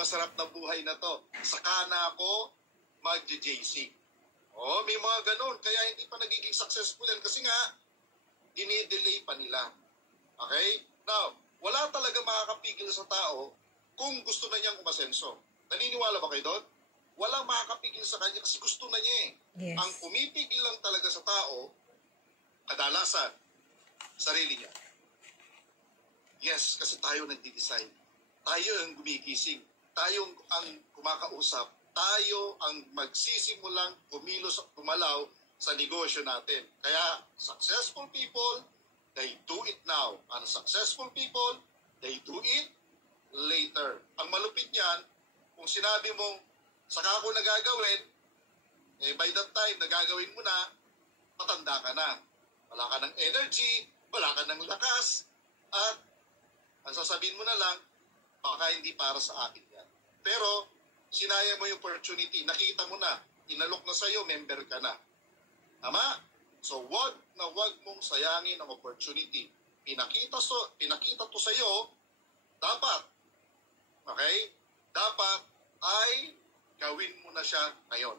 masarap na buhay na to. Saka na ako mag-JC. Oh, may mga ganun. Kaya hindi pa nagiging successful yan kasi nga, dinidelay pa nila. Okay? Now, wala talaga makakapigil sa tao kung gusto na niyang umasenso. Naniniwala ba kayo doon? Walang makakapigil sa kanya kasi gusto na niya eh. Yes. Ang pumipigil lang talaga sa tao, kadalasan, sarili niya. Yes, kasi tayo nagdi-decide. Tayo ang gumigising. Tayo ang kumakausap. Tayo ang magsisimulang kumilos at kumalaw sa negosyo natin. Kaya, successful people, they do it now. Unsuccessful people, they do it later. Ang malupit niyan, kung sinabi mong, saka ako nagagawin, eh by that time, nagagawin mo na, matanda ka na. Wala ka ng energy, wala ka ng lakas, at ang sasabihin mo na lang, baka hindi para sa akin yan. Pero, sinaya mo yung opportunity, nakita mo na, inalok na sa'yo, member ka na. Tama? So, wag mong sayangin ang opportunity. Pinakita to sa'yo, dapat, okay? Dapat ay gawin mo na siya ngayon.